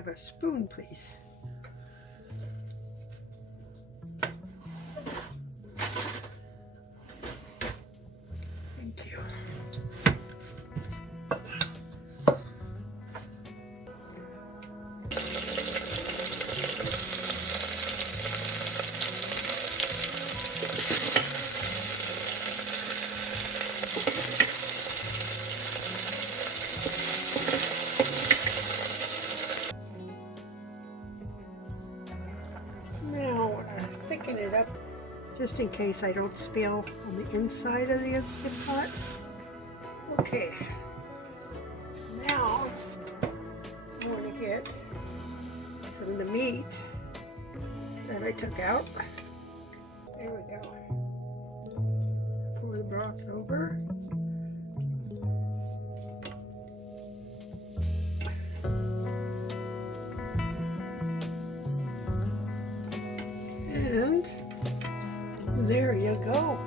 have a spoon, please? Thank you. Now I'm thickening it up just in case I don't spill on the inside of the Instant Pot. Okay, now I want to get some of the meat that I took out. There we go. Pour the broth over. And there you go.